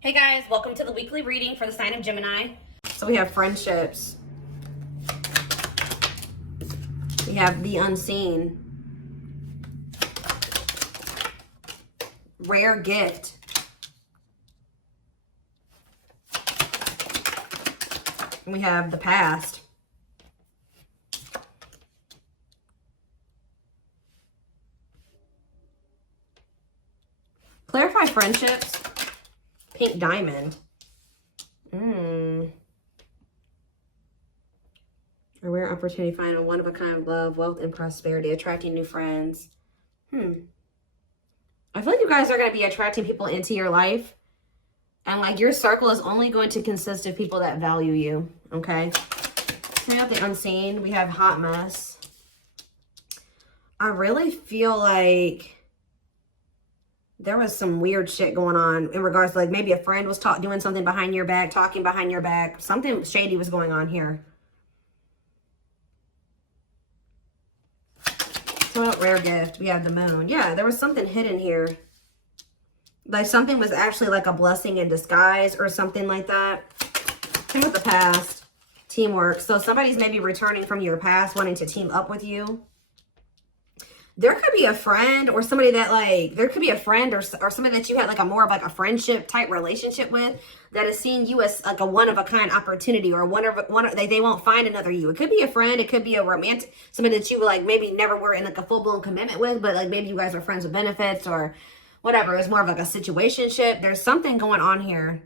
Hey guys, welcome to the weekly reading for the sign of Gemini. So we have friendships. We have the unseen. Rare gift. And we have the past. Clarify friendships. Pink diamond. A rare opportunity, find a one-of-a-kind love, wealth, and prosperity, attracting new friends. I feel like you guys are going to be attracting people into your life. And like your circle is only going to consist of people that value you. Okay. We have the unseen. We have hot mess. I really feel like there was some weird shit going on in regards to like maybe a friend was doing something behind your back, talking behind your back. Something shady was going on here. So rare gift. We have the moon. Yeah, there was something hidden here. Like something was actually like a blessing in disguise or something like that. Same with the past. Teamwork. So somebody's maybe returning from your past, wanting to team up with you. There could be a friend or somebody that like, there could be a friend or somebody that you had like a more of like a friendship type relationship with that is seeing you as like a one-of-a-kind opportunity or they won't find another you. It could be a friend. It could be a romantic, somebody that you like maybe never were in like a full-blown commitment with, but like maybe you guys are friends with benefits or whatever. It's more of like a situationship. There's something going on here.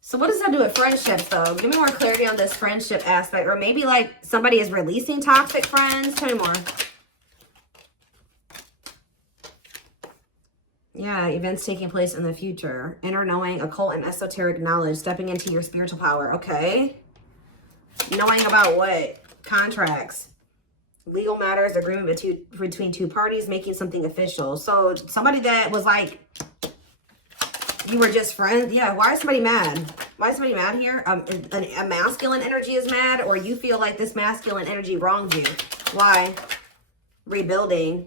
So what does that do with friendships though? Give me more clarity on this friendship aspect. Or maybe like somebody is releasing toxic friends. Tell me more. Yeah, events taking place in the future. Inner knowing, occult and esoteric knowledge. Stepping into your spiritual power. Okay. Knowing about what? Contracts. Legal matters. Agreement between two parties. Making something official. So somebody that was like, you were just friends. Yeah, why is somebody mad? Why is somebody mad here? A masculine energy is mad, or you feel like this masculine energy wronged you. Why? Rebuilding.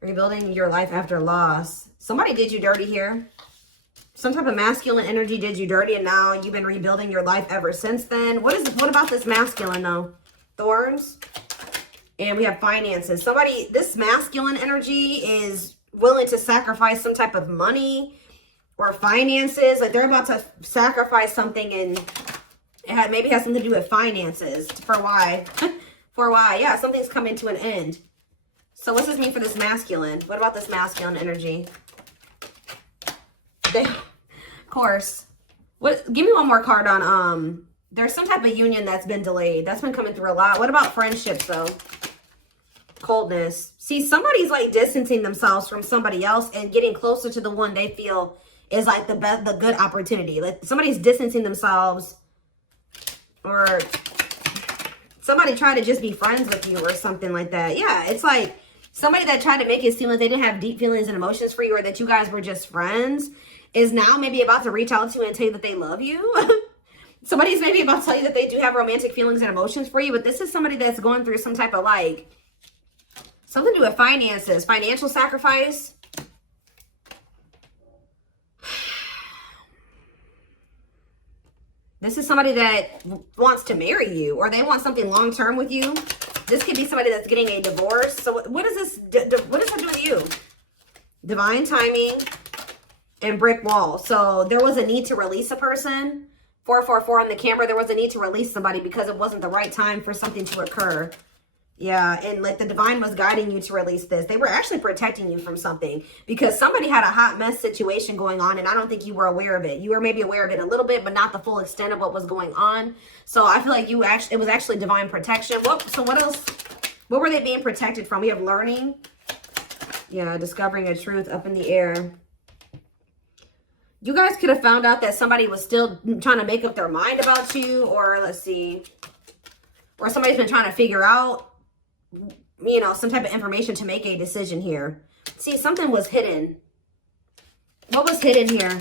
Rebuilding your life after loss. Somebody did you dirty here. Some type of masculine energy did you dirty, and now you've been rebuilding your life ever since then. What about this masculine though? Thorns. And we have finances. Somebody, this masculine energy is willing to sacrifice some type of money or finances. Like they're about to sacrifice something, and it maybe has something to do with finances. For why? For why? Yeah, something's coming to an end. So what's this mean for this masculine? What about this masculine energy? Of course. Give me one more card on, there's some type of union that's been delayed. That's been coming through a lot. What about friendships though? Coldness. See, somebody's like distancing themselves from somebody else and getting closer to the one they feel is like the good opportunity. Like somebody's distancing themselves, or somebody trying to just be friends with you or something like that. Yeah, it's like somebody that tried to make it seem like they didn't have deep feelings and emotions for you, or that you guys were just friends, is now maybe about to reach out to you and tell you that they love you. Somebody's maybe about to tell you that they do have romantic feelings and emotions for you, but this is somebody that's going through some type of like, something to do with finances, financial sacrifice. This is somebody that wants to marry you, or they want something long-term with you. This could be somebody that's getting a divorce. So what is this? What does that do with you? Divine timing and brick wall. So there was a need to release a person. 444 on the camera. There was a need to release somebody because it wasn't the right time for something to occur. Yeah, and like the divine was guiding you to release this. They were actually protecting you from something because somebody had a hot mess situation going on, and I don't think you were aware of it. You were maybe aware of it a little bit, but not the full extent of what was going on. So I feel like it was actually divine protection. So what else? What were they being protected from? We have learning. Yeah, discovering a truth, up in the air. You guys could have found out that somebody was still trying to make up their mind about you, or let's see, or somebody's been trying to figure out, you know, some type of information to make a decision here. See, something was hidden. What was hidden here?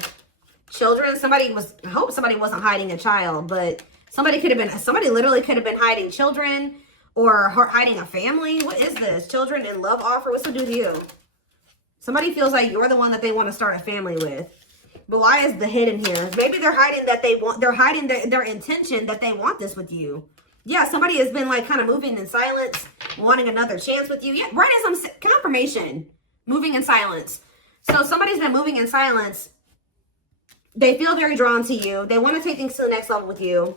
Children. I hope somebody wasn't hiding a child, but somebody literally could have been hiding children or hiding a family. What is this? Children in love offer. What's to do with you? Somebody feels like you're the one that they want to start a family with. But why is the hidden here? Maybe they're hiding that they're hiding their intention that they want this with you. Yeah, somebody has been like kind of moving in silence, wanting another chance with you. Yeah, right as some confirmation. Moving in silence. So somebody's been moving in silence. They feel very drawn to you. They want to take things to the next level with you.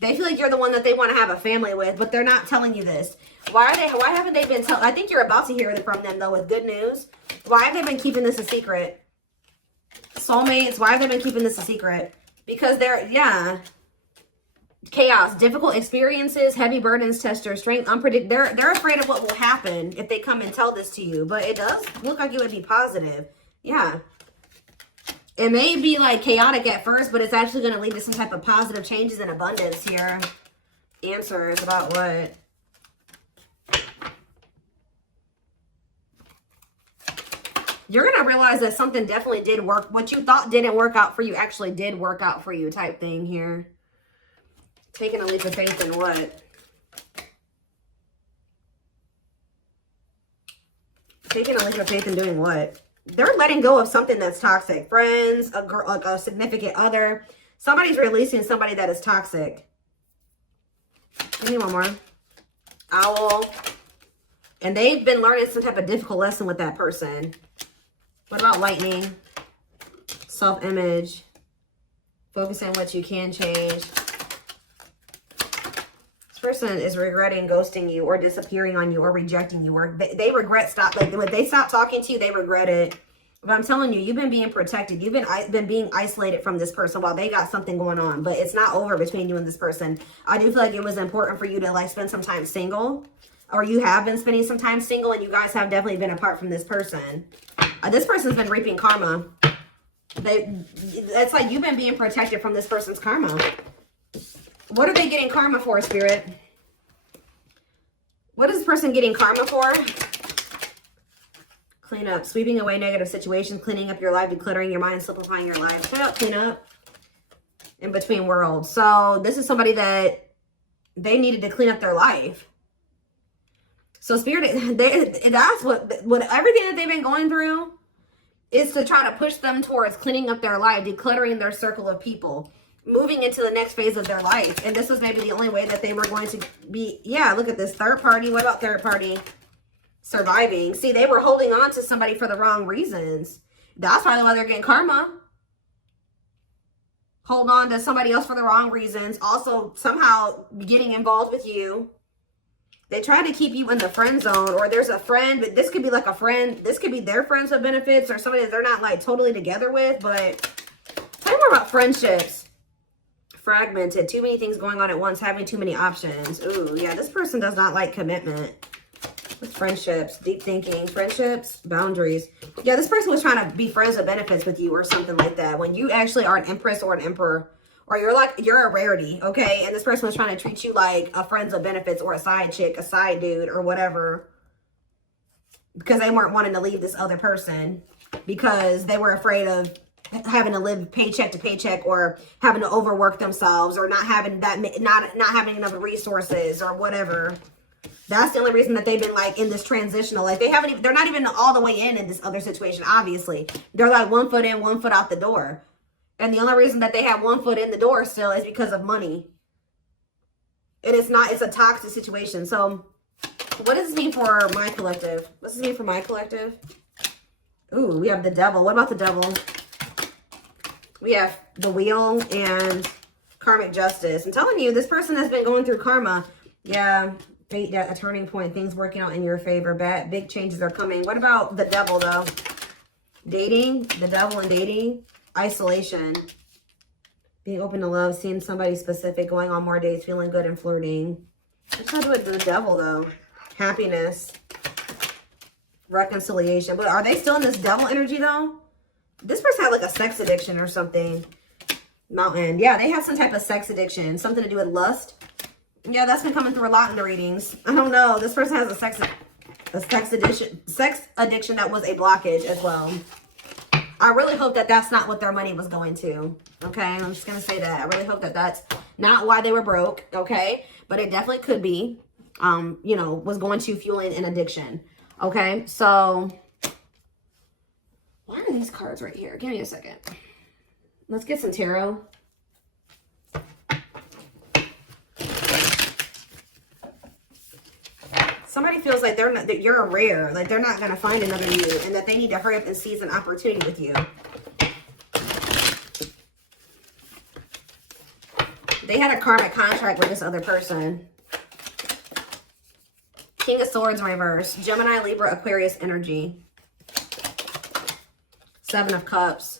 They feel like you're the one that they want to have a family with, but they're not telling you this. Why haven't they been telling? I think you're about to hear from them though with good news. Why have they been keeping this a secret? Soulmates, why have they been keeping this a secret? Because chaos, difficult experiences, heavy burdens, test your strength, they're afraid of what will happen if they come and tell this to you. But it does look like it would be positive. Yeah. It may be like chaotic at first, but it's actually going to lead to some type of positive changes and abundance here. Answers about what? You're going to realize that something definitely did work. What you thought didn't work out for you actually did work out for you type thing here. Taking a leap of faith in what? Taking a leap of faith in doing what? They're letting go of something that's toxic. Friends, a girl, like a significant other. Somebody's releasing somebody that is toxic. Give me one more. Owl. And they've been learning some type of difficult lesson with that person. What about lightning? Self-image. Focus on what you can change. This person is regretting ghosting you or disappearing on you or rejecting you. Or they regret when they stop talking to you, they regret it. But I'm telling you, you've been being protected. You've been being isolated from this person while they got something going on. But it's not over between you and this person. I do feel like it was important for you to like spend some time single. Or you have been spending some time single and you guys have definitely been apart from this person. This person's been reaping karma. It's like you've been being protected from this person's karma. What are they getting karma for, Spirit? What is this person getting karma for? Clean up. Sweeping away negative situations. Cleaning up your life. Decluttering your mind. Simplifying your life. Clean up. In between worlds. So this is somebody that they needed to clean up their life. So Spirit, that's what everything that they've been going through is to try to push them towards cleaning up their life, decluttering their circle of people, moving into the next phase of their life. And this was maybe the only way that they were going to be, yeah, look at this, third party. What about third party? Surviving. See, they were holding on to somebody for the wrong reasons. That's probably why they're getting karma. Hold on to somebody else for the wrong reasons. Also, somehow getting involved with you. They try to keep you in the friend zone, or there's a friend, but this could be like a friend. This could be their friends with benefits or somebody that they're not like totally together with. But tell me more about friendships. Fragmented. Too many things going on at once. Having too many options. Ooh, yeah. This person does not like commitment. With friendships. Deep thinking. Friendships. Boundaries. Yeah, this person was trying to be friends with benefits with you or something like that. When you actually are an empress or an emperor. Or you're a rarity, okay? And this person was trying to treat you like a friends of benefits or a side chick, a side dude, or whatever. Because they weren't wanting to leave this other person. Because they were afraid of having to live paycheck to paycheck or having to overwork themselves or not having not having enough resources or whatever. That's the only reason that they've been like in this transitional. Like they're not even all the way in this other situation, obviously. They're like 1 foot in, 1 foot out the door. And the only reason that they have 1 foot in the door still is because of money. And it's a toxic situation. So what does this mean for my collective? What does this mean for my collective? Ooh, we have the devil. What about the devil? We have the wheel and karmic justice. I'm telling you, this person has been going through karma. Yeah, a turning point. Things working out in your favor. Big changes are coming. What about the devil, though? Dating. The devil and dating. Isolation, being open to love, seeing somebody specific, going on more dates, feeling good and flirting. What's that with the devil though? Happiness, reconciliation. But are they still in this devil energy though? This person had like a sex addiction or something. Mountain. Yeah, they have some type of sex addiction, something to do with lust. Yeah, that's been coming through a lot in the readings. I don't know. This person has a sex addiction that was a blockage as well. I really hope that that's not what their money was going to. Okay, I'm just going to say that. I really hope that that's not why they were broke. Okay, but it definitely could be, you know, was going to fueling an addiction. Okay, so why are these cards right here? Give me a second. Let's get some tarot. Somebody feels like they're not, that you're a rare, like they're not going to find another you, and that they need to hurry up and seize an opportunity with you. They had a karmic contract with this other person. King of Swords in reverse. Gemini, Libra, Aquarius energy. Seven of Cups.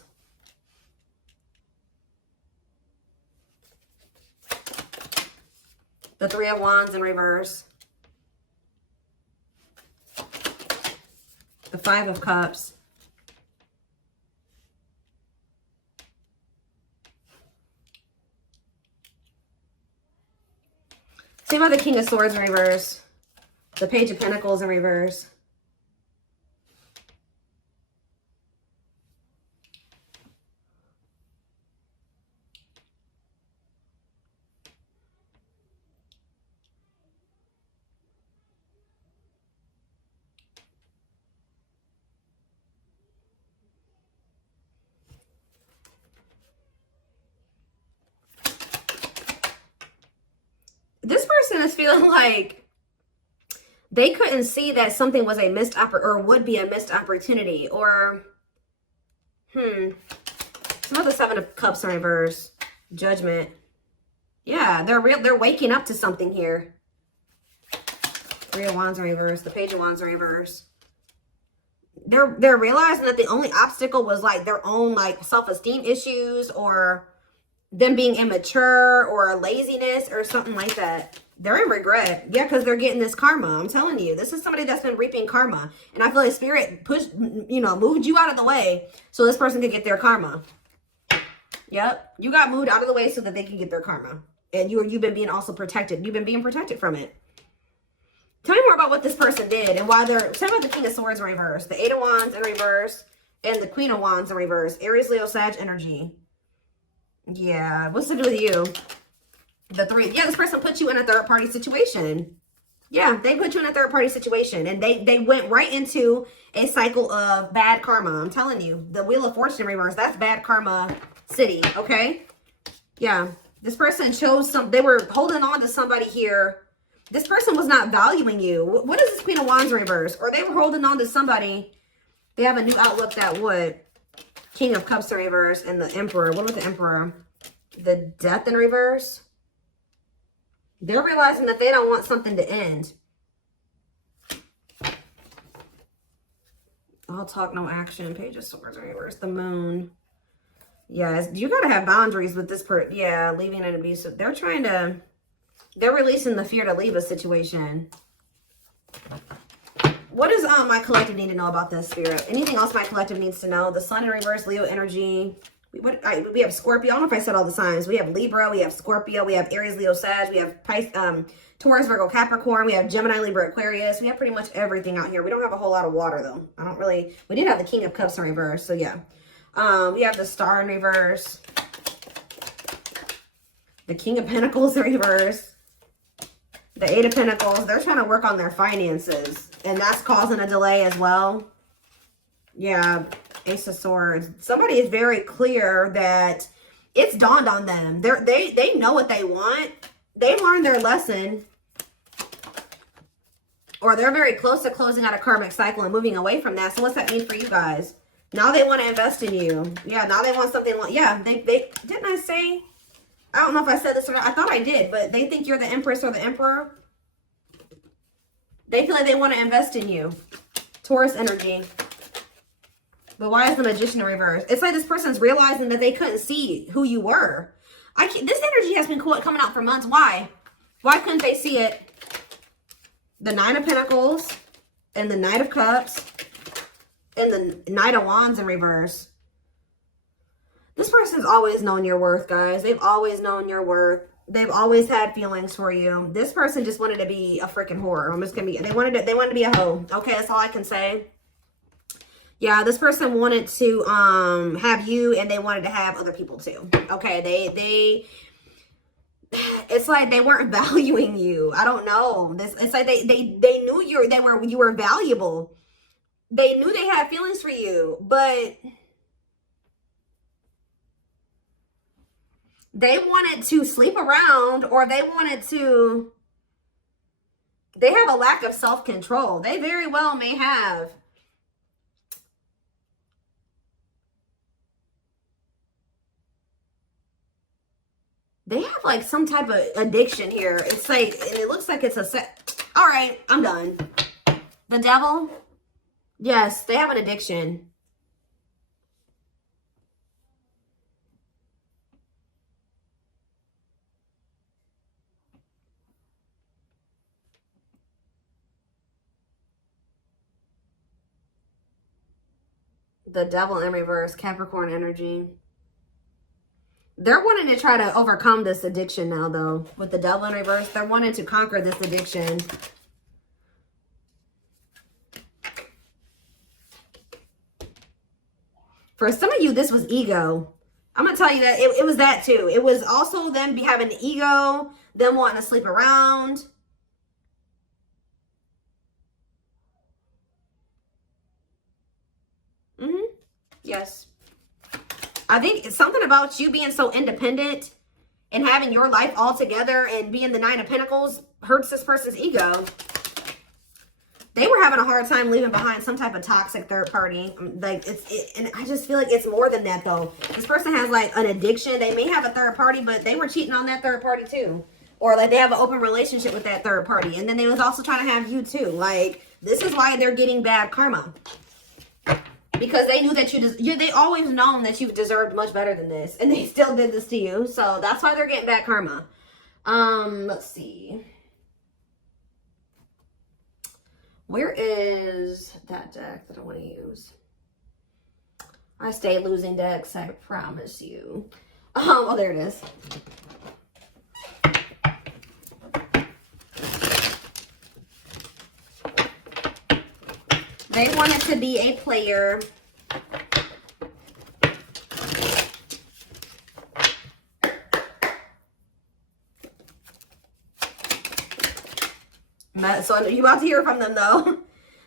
The Three of Wands in reverse. The Five of Cups. Same about the King of Swords in reverse. The Page of Pentacles in reverse. This person is feeling like they couldn't see that something was a missed or would be a missed opportunity, or some of the Seven of Cups in reverse. Judgment. Yeah, they're waking up to something here. Three of Wands in reverse. The Page of Wands in reverse. They're realizing that the only obstacle was like their own like self-esteem issues, or them being immature, or laziness, or something like that. They're in regret. Yeah, because they're getting this karma. I'm telling you, this is somebody that's been reaping karma. And I feel like Spirit moved you out of the way so this person could get their karma. Yep. You got moved out of the way so that they can get their karma. And you've been being also protected. You've been being protected from it. Tell me more about what this person did and why they're... Tell me about the King of Swords in reverse. The Eight of Wands in reverse. And the Queen of Wands in reverse. Aries, Leo, Sag energy. Yeah, what's to do with you? The Three. Yeah, this person put you in a third-party situation. Yeah, they put you in a third-party situation. And they went right into a cycle of bad karma. I'm telling you. The Wheel of Fortune in reverse. That's bad karma city, okay? Yeah. This person chose they were holding on to somebody here. This person was not valuing you. What is this Queen of Wands in reverse? Or they were holding on to somebody. They have a new outlook that would. King of Cups in reverse and the Emperor. What about the Emperor? The Death in reverse. They're realizing that they don't want something to end. All talk, no action. Page of Swords in reverse. The Moon. Yes, you got to have boundaries with this person. Yeah, leaving an abusive. They're releasing the fear to leave a situation. What does my collective need to know about this, Spirit? Anything else my collective needs to know? The Sun in reverse, Leo energy. We have Scorpio. I don't know if I said all the signs. We have Libra. We have Scorpio. We have Aries, Leo, Sag. We have Taurus, Virgo, Capricorn. We have Gemini, Libra, Aquarius. We have pretty much everything out here. We don't have a whole lot of water, though. We did have the King of Cups in reverse, so yeah. We have the Star in reverse. The King of Pentacles in reverse. The Eight of Pentacles. They're trying to work on their finances. And that's causing a delay as well. Yeah. Ace of Swords. Somebody is very clear that it's dawned on them. They know what they want. They've learned their lesson. Or they're very close to closing out a karmic cycle and moving away from that. So what's that mean for you guys? Now they want to invest in you. Yeah, now they want something. Yeah, they didn't I say? I don't know if I said this or not. I thought I did, but they think you're the Empress or the Emperor. They feel like they want to invest in you. Taurus energy. But why is the Magician in reverse? It's like this person's realizing that they couldn't see who you were. This energy has been coming out for months. Why? Why couldn't they see it? The Nine of Pentacles and the Knight of Cups and the Knight of Wands in reverse. This person's always known your worth, guys. They've always known your worth. They've always had feelings for you. This person just wanted to be a freaking whore. They wanted to be a hoe. Okay, that's all I can say. Yeah, this person wanted to have you, and they wanted to have other people too. Okay, it's like they weren't valuing you. I don't know. It's like they knew you were valuable. They knew they had feelings for you, but They wanted to sleep around, or they wanted to... They have a lack of self-control. They very well may have. They have like some type of addiction here. It's like, and it looks like it's a set. All right, I'm done. The devil. Yes, they have an addiction. The devil in reverse, Capricorn energy. They're wanting to try to overcome this addiction now, though. With the devil in reverse, they're wanting to conquer this addiction. For some of you, this was ego. I'm going to tell you that it was that too. It was also them having an ego, them wanting to sleep around. Yes. I think it's something about you being so independent and having your life all together and being the Nine of Pentacles hurts this person's ego. They were having a hard time leaving behind some type of toxic third party. Like and I just feel like it's more than that though. This person has like an addiction. They may have a third party, but they were cheating on that third party too. Or like they have an open relationship with that third party. And then they was also trying to have you too. Like this is why they're getting bad karma. Because they knew that they always known that you deserved much better than this. And they still did this to you. So that's why they're getting bad karma. Let's see. Where is that deck that I want to use? I stay losing decks, I promise you. Oh, there it is. They wanted to be a player. So you're about to hear from them though.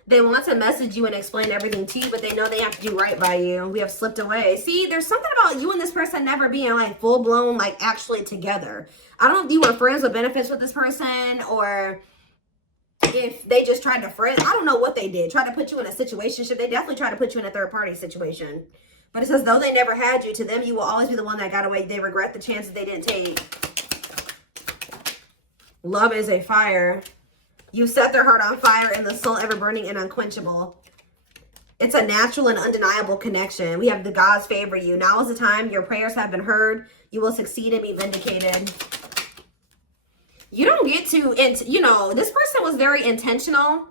They want to message you and explain everything to you, but they know they have to do right by you. We have slipped away. See, there's something about you and this person never being like full blown, like actually together. I don't know if you were friends with benefits with this person or if they just tried to friend. I don't know what they did. Try to put you in a situationship. They definitely try to put you in a third party situation. But it says though they never had you, to them you will always be the one that got away. They regret the chances they didn't take. Love is a fire. You set their heart on fire and the soul ever burning and unquenchable. It's a natural and undeniable connection. We have the gods favor you. Now is the time. Your prayers have been heard. You will succeed and be vindicated. You don't get to, you know, this person was very intentional,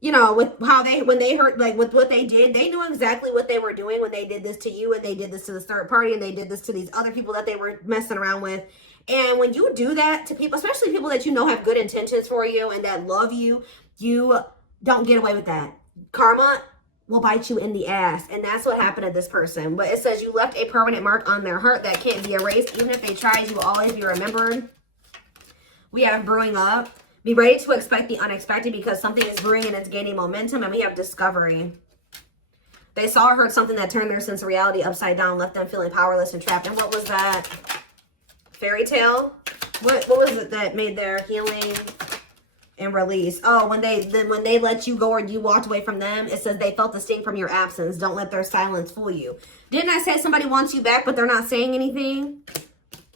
you know, with how when they heard, like with what they did, they knew exactly what they were doing when they did this to you and they did this to the third party and they did this to these other people that they were messing around with. And when you do that to people, especially people that you know have good intentions for you and that love you, you don't get away with that. Karma will bite you in the ass. And that's what happened to this person. But it says you left a permanent mark on their heart that can't be erased. Even if they tried, you will always be remembered. We have brewing up. Be ready to expect the unexpected because something is brewing and it's gaining momentum. And we have discovery. They saw or heard something that turned their sense of reality upside down, left them feeling powerless and trapped. And what was that? Fairy tale? What was it that made their healing and release? Oh, when they let you go or you walked away from them, it says they felt the sting from your absence. Don't let their silence fool you. Didn't I say somebody wants you back, but they're not saying anything?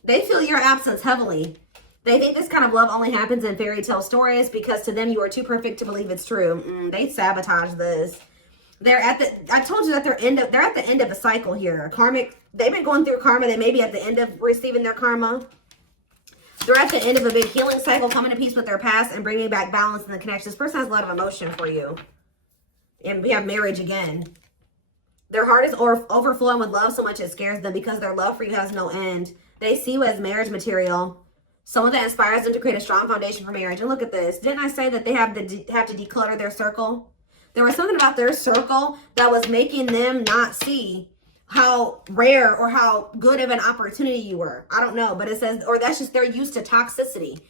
They feel your absence heavily. They think this kind of love only happens in fairy tale stories because to them you are too perfect to believe it's true. They sabotage this. I told you that they're at the end of a cycle here. Karmic, they've been going through karma. They may be at the end of receiving their karma. They're at the end of a big healing cycle, coming to peace with their past and bringing back balance in the connection. This person has a lot of emotion for you. And we have marriage again. Their heart is overflowing with love so much it scares them because their love for you has no end. They see you as marriage material. Someone that inspires them to create a strong foundation for marriage. And look at this. Didn't I say that they have to declutter their circle? There was something about their circle that was making them not see how rare or how good of an opportunity you were. I don't know, but it says, or that's just they're used to toxicity.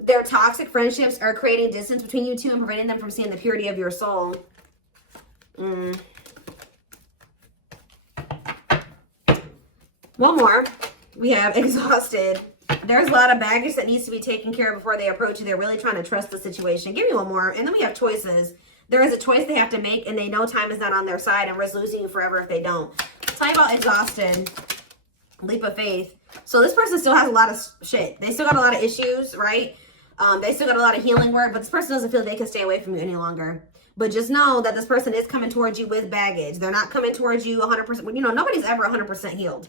Their toxic friendships are creating distance between you two and preventing them from seeing the purity of your soul. One more. We have exhausted. There's a lot of baggage that needs to be taken care of before they approach you. They're really trying to trust the situation. Give me one more. And then we have choices. There is a choice they have to make, and they know time is not on their side and risk losing you forever if they don't. Tell me about exhausted. Leap of faith. So this person still has a lot of shit. They still got a lot of issues, right? They still got a lot of healing work, but this person doesn't feel they can stay away from you any longer. But just know that this person is coming towards you with baggage. They're not coming towards you 100%. You know, nobody's ever 100% healed,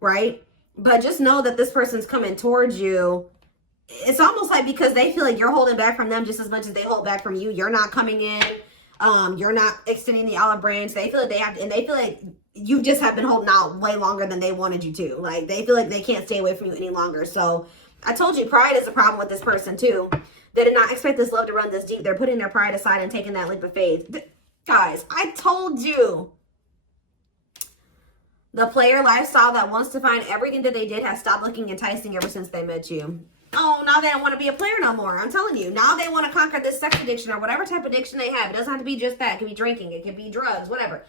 right? But just know that this person's coming towards you. It's almost like because they feel like you're holding back from them just as much as they hold back from you. You're not coming in. You're not extending the olive branch. They feel like they have to, and they feel like you just have been holding out way longer than they wanted you to. Like, they feel like they can't stay away from you any longer. So I told you, pride is a problem with this person too. They did not expect this love to run this deep. They're putting their pride aside and taking that leap of faith. Guys, I told you. The player lifestyle that wants to find everything that they did has stopped looking enticing ever since they met you. Oh, now they don't want to be a player no more. I'm telling you. Now they want to conquer this sex addiction or whatever type of addiction they have. It doesn't have to be just that. It can be drinking. It can be drugs, whatever.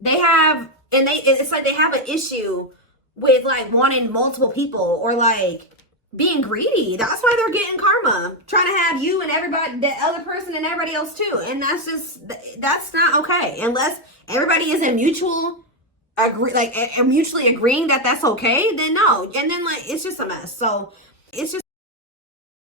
They have, and it's like they have an issue with like wanting multiple people or like being greedy. That's why they're getting karma. Trying to have you and everybody, the other person and everybody else too. And that's not okay. Unless everybody is in mutually agreeing that that's okay, then no. And then like, it's just a mess. So it's just